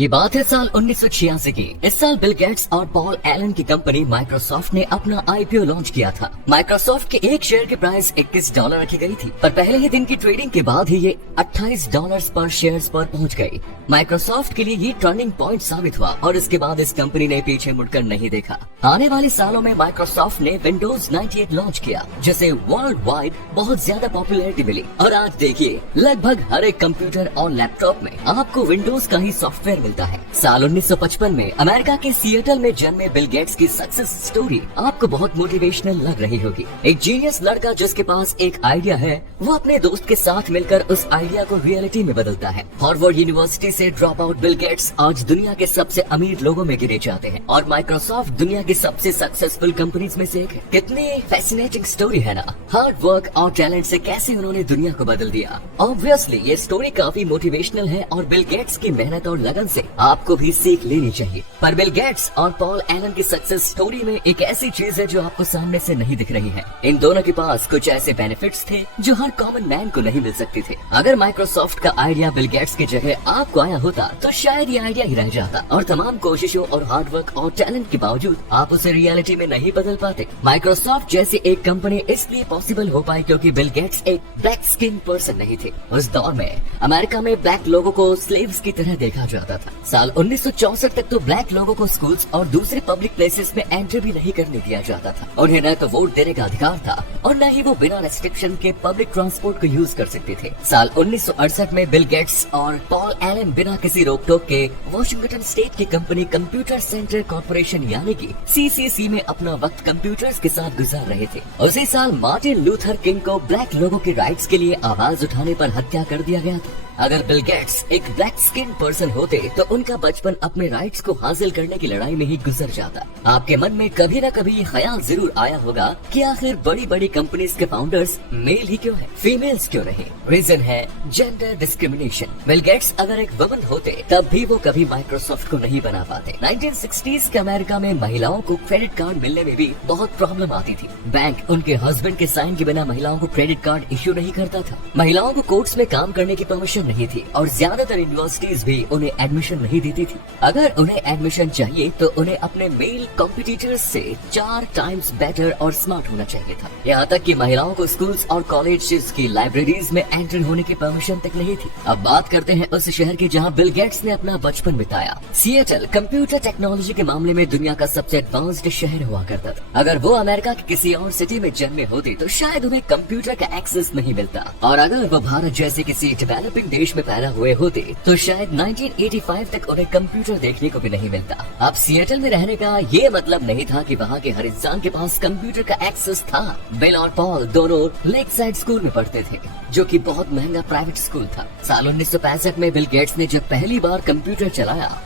ये बात है साल 1986 की। इस साल बिल गेट्स और पॉल एलन की कंपनी माइक्रोसॉफ्ट ने अपना आईपीओ लॉन्च किया था। माइक्रोसॉफ्ट के एक शेयर की प्राइस $21 रखी गई थी, पर पहले ही दिन की ट्रेडिंग के बाद ही ये $28 पर शेयर्स पर पहुंच गई। माइक्रोसॉफ्ट के लिए ये टर्निंग पॉइंट साबित हुआ और इसके बाद इस कंपनी ने पीछे मुड़कर नहीं देखा। आने वाले सालों में माइक्रोसॉफ्ट ने विंडोज 98 लॉन्च किया, जिसे वर्ल्ड वाइड बहुत ज्यादा पॉपुलैरिटी मिली और आज देखिए लगभग हर एक कंप्यूटर और लैपटॉप में आपको विंडोज का ही सॉफ्टवेयर मिलता है। साल 1955 में अमेरिका के सिएटल में जन्मे बिल गेट्स की सक्सेस स्टोरी आपको बहुत मोटिवेशनल लग रही होगी। एक जीनियस लड़का जिसके पास एक आइडिया है, वो अपने दोस्त के साथ मिलकर उस आइडिया को रियलिटी में बदलता है। हार्वर्ड यूनिवर्सिटी से ड्रॉप आउट बिल गेट्स आज दुनिया के सबसे अमीर लोगों में गिने जाते हैं और माइक्रोसॉफ्ट दुनिया की सबसे सक्सेसफुल कंपनीज में से एक है। कितनी फैसिनेटिंग स्टोरी है ना। हार्ड वर्क और टैलेंट से कैसे उन्होंने दुनिया को बदल दिया। ऑब्वियसली ये स्टोरी काफी मोटिवेशनल है और बिल गेट्स की मेहनत और लगन से आपको भी सीख लेनी चाहिए। पर बिल गेट्स और पॉल एलन की सक्सेस स्टोरी में एक ऐसी चीज है जो आपको सामने से नहीं दिख रही है। इन दोनों के पास कुछ ऐसे बेनिफिट्स थे जो हर कॉमन मैन को नहीं मिल सकते थे। अगर माइक्रोसॉफ्ट का आइडिया बिल गेट्स की जगह आपको आया होता तो शायद ये आइडिया ही रह जाता और तमाम कोशिशों और हार्डवर्क और टैलेंट के बावजूद आप उसे रियलिटी में नहीं बदल पाते। माइक्रोसॉफ्ट जैसी एक कंपनी इसलिए पॉसिबल हो पाई क्योंकि बिल गेट्स एक ब्लैक स्किन पर्सन नहीं थे। उस दौर में अमेरिका में ब्लैक लोगों को स्लेव्स की तरह देखा जाता था। साल 1964 तक तो ब्लैक लोगों को स्कूल्स और दूसरे पब्लिक प्लेसेस में एंट्री भी नहीं करने दिया जाता था। उन्हें न तो वोट देने का अधिकार था और न ही वो बिना रेस्ट्रिक्शन के पब्लिक ट्रांसपोर्ट को यूज कर सकते थे। साल 1968 में बिल गेट्स और पॉल एलन बिना किसी रोक टोक के वॉशिंगटन स्टेट की कंपनी कंप्यूटर सेंटर कॉर्पोरेशन यानी कि CCC में अपना वक्त कंप्यूटर्स के साथ गुजार रहे थे। उसी साल मार्टिन लूथर किंग को ब्लैक लोगों के राइट्स के लिए आवाज उठाने पर हत्या कर दिया गया था। अगर बिल गेट्स एक ब्लैक स्किन पर्सन होते तो उनका बचपन अपने राइट्स को हासिल करने की लड़ाई में ही गुजर जाता। आपके मन में कभी न कभी ये ख्याल जरूर आया होगा कि आखिर बड़ी बड़ी कंपनीज के फाउंडर्स मेल ही क्यों है, फीमेल्स क्यों नहीं। रीजन है जेंडर डिस्क्रिमिनेशन। बिल गेट्स अगर एक वुमन होते तब भी वो कभी माइक्रोसॉफ्ट को नहीं बना पाते। 1960s के अमेरिका में महिलाओं को क्रेडिट कार्ड मिलने में भी बहुत प्रॉब्लम आती थी। बैंक उनके हस्बैंड के साइन के बिना महिलाओं को क्रेडिट कार्ड इश्यू नहीं करता था। महिलाओं को कोर्ट्स में काम करने की परमिशन नहीं थी और ज्यादातर यूनिवर्सिटीज भी उन्हें एडमिशन नहीं देती थी। अगर उन्हें एडमिशन चाहिए तो उन्हें अपने मेल कॉम्पिटिटर्स से 4 टाइम्स बेटर और स्मार्ट होना चाहिए था। यहाँ तक कि महिलाओं को स्कूल्स और कॉलेजेस की लाइब्रेरीज में एंट्री होने की परमिशन तक नहीं थी। अब बात करते हैं उस शहर की जहाँ बिल गेट्स ने अपना बचपन बिताया। सिएटल कंप्यूटर टेक्नोलॉजी के मामले में दुनिया का सबसे एडवांस्ड शहर हुआ करता था। अगर वो अमेरिका के किसी और सिटी में जन्मे होते तो शायद उन्हें कंप्यूटर का एक्सेस नहीं मिलता और अगर वो भारत जैसे किसी डेवलपिंग देश में पैदा हुए होते तो शायद 1985 तक उन्हें कंप्यूटर देखने को भी नहीं मिलता। अब सिएटल में रहने का ये मतलब नहीं था कि वहाँ के हर इंसान के पास कंप्यूटर का एक्सेस था। बिल और पॉल दोनों लेक साइड स्कूल में पढ़ते थे, जो कि बहुत महंगा प्राइवेट स्कूल था। साल 1965 में बिल गेट्स ने जब पहली बार कंप्यूटर चलाया,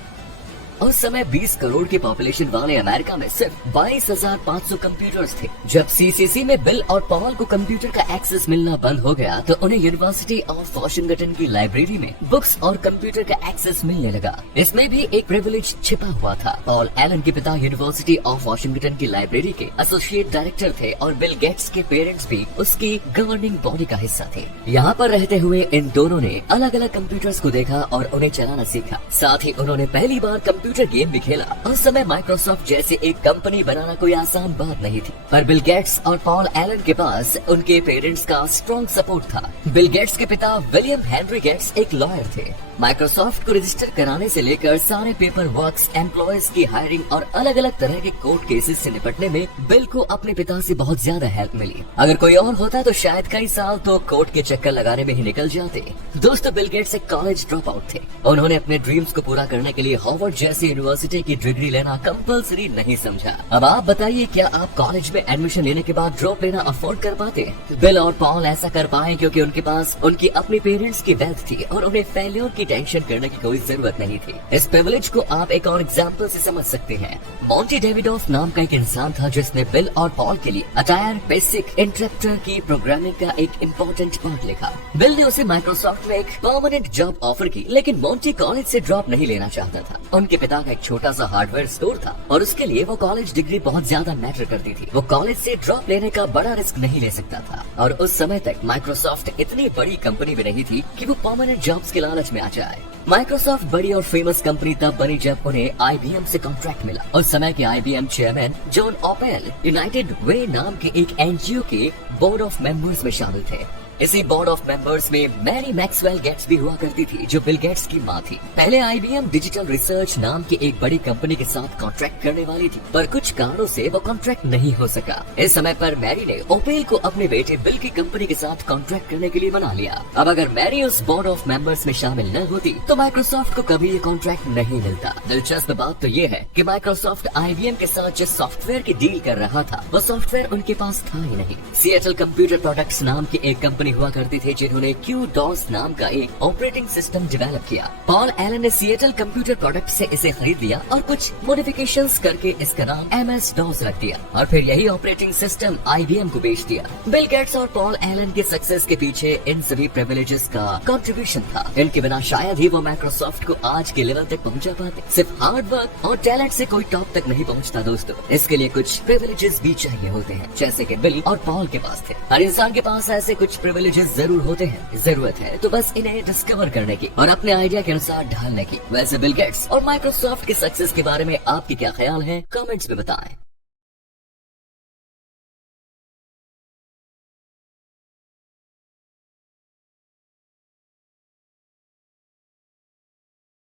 उस समय 20 करोड़ की पॉपुलेशन वाले अमेरिका में सिर्फ 22,500 कंप्यूटर्स थे। जब CCC में बिल और पॉल को कंप्यूटर का एक्सेस मिलना बंद हो गया तो उन्हें यूनिवर्सिटी ऑफ वॉशिंगटन की लाइब्रेरी में बुक्स और कंप्यूटर का एक्सेस मिलने लगा। इसमें भी एक प्रिविलेज छिपा हुआ था। पॉल एलन के पिता यूनिवर्सिटी ऑफ वॉशिंगटन की लाइब्रेरी के एसोसिएट डायरेक्टर थे और बिल गेट्स के पेरेंट्स भी उसकी गवर्निंग बॉडी का हिस्सा थे। यहाँ पर रहते हुए इन दोनों ने अलग अलग कंप्यूटर्स को देखा और उन्हें चलाना सीखा। साथ ही उन्होंने पहली बार कंप्यूटर गेम भी खेला। उस समय माइक्रोसॉफ्ट जैसे एक कंपनी बनाना कोई आसान बात नहीं थी, पर बिल गेट्स और पॉल एलन के पास उनके पेरेंट्स का स्ट्रॉन्ग सपोर्ट था। बिल गेट्स के पिता विलियम हेनरी गेट्स एक लॉयर थे। माइक्रोसॉफ्ट को रजिस्टर कराने से लेकर सारे पेपर वर्क्स, एम्प्लॉयज की हायरिंग और अलग अलग तरह के कोर्ट केसेस से निपटने में बिल को अपने पिता से बहुत ज्यादा हेल्प मिली। अगर कोई और होता तो शायद कई साल तो कोर्ट के चक्कर लगाने में ही निकल जाते। दोस्तों, बिल गेट्स एक कॉलेज ड्रॉप आउट थे। उन्होंने अपने ड्रीम्स को पूरा करने के लिए हार्वर्ड जैसी यूनिवर्सिटी की डिग्री लेना कंपल्सरी नहीं समझा। अब आप बताइए, क्या आप कॉलेज में एडमिशन लेने के बाद ड्रॉप लेना अफोर्ड कर पाते? बिल और पॉल ऐसा कर पाए क्योंकि उनके पास उनकी अपनी पेरेंट्स की वेल्थ थी और उन्हें फेल्योर की टेंशन करने की कोई जरूरत नहीं थी। इस प्रिविलेज को आप एक और एग्जाम्पल से समझ सकते हैं। मॉन्टी डेविडोफ नाम का एक इंसान था जिसने बिल और पॉल के लिए अटायर बेसिक इंटरप्टर की प्रोग्रामिंग का एक इम्पोर्टेंट पार्ट लिखा। बिल ने उसे माइक्रोसॉफ्ट में एक परमानेंट जॉब ऑफर की, लेकिन मॉन्टी कॉलेज से ड्रॉप नहीं लेना चाहता था। उनके पिता का एक छोटा सा हार्डवेयर स्टोर था और उसके लिए वो कॉलेज डिग्री बहुत ज्यादा मैटर करती थी। वो कॉलेज से ड्रॉप लेने का बड़ा रिस्क नहीं ले सकता था और उस समय तक माइक्रोसॉफ्ट इतनी बड़ी कंपनी भी नहीं थी कि वो परमानेंट जॉब्स के लालच में आ जाए। माइक्रोसॉफ्ट बड़ी और फेमस कंपनी तब बनी जब उन्हें IBM से कॉन्ट्रैक्ट मिला। उस समय के IBM chairman John Opel United Way नाम के एक NGO के बोर्ड ऑफ मेंबर्स में शामिल थे। इसी बोर्ड ऑफ मेंबर्स में मैरी मैक्सवेल गेट्स भी हुआ करती थी, जो बिल गेट्स की माँ थी। पहले IBM डिजिटल रिसर्च नाम की एक बड़ी कंपनी के साथ कॉन्ट्रैक्ट करने वाली थी, पर कुछ कारणों से वो कॉन्ट्रैक्ट नहीं हो सका। इस समय पर मैरी ने ओपेल को अपने बेटे बिल की कंपनी के साथ कॉन्ट्रैक्ट करने के लिए मना लिया। अब अगर मैरी उस बोर्ड ऑफ मेंबर्स में शामिल न होती तो माइक्रोसॉफ्ट को कभी ये कॉन्ट्रैक्ट नहीं मिलता। दिलचस्प बात तो ये है कि माइक्रोसॉफ्ट IBM के साथ जिस सॉफ्टवेयर की डील कर रहा था वो सॉफ्टवेयर उनके पास था ही नहीं। सिएटल कंप्यूटर प्रोडक्ट्स नाम की एक कंपनी हुआ करती थी जिन्होंने QDOS नाम का एक ऑपरेटिंग सिस्टम डेवलप किया। पॉल एलन ने सिएटल कंप्यूटर प्रोडक्ट से इसे खरीद लिया और कुछ मॉडिफिकेशंस करके इसका नाम MS-DOS रख दिया और फिर यही ऑपरेटिंग सिस्टम IBM को बेच दिया। बिल गेट्स और पॉल एलन के सक्सेस के पीछे इन सभी प्रिविलेजेस का कंट्रीब्यूशन था। इनके बिना शायद ही वो माइक्रोसॉफ्ट को आज के लेवल तक पहुंचा पाते। सिर्फ हार्ड वर्क और टैलेंट से कोई टॉप तक नहीं पहुंचता दोस्तों, इसके लिए कुछ प्रिविलेजेस भी चाहिए होते हैं, जैसे कि बिल और पॉल के पास थे। हर इंसान के पास ऐसे कुछ प्रिविलेजेस जरूर होते हैं। जरूरत है तो बस इन्हें डिस्कवर करने की और अपने आइडिया के अनुसार ढालने की। वैसे बिल गेट्स और माइक्रोसॉफ्ट के सक्सेस के बारे में आपके क्या ख्याल हैं? कमेंट्स में बताएं।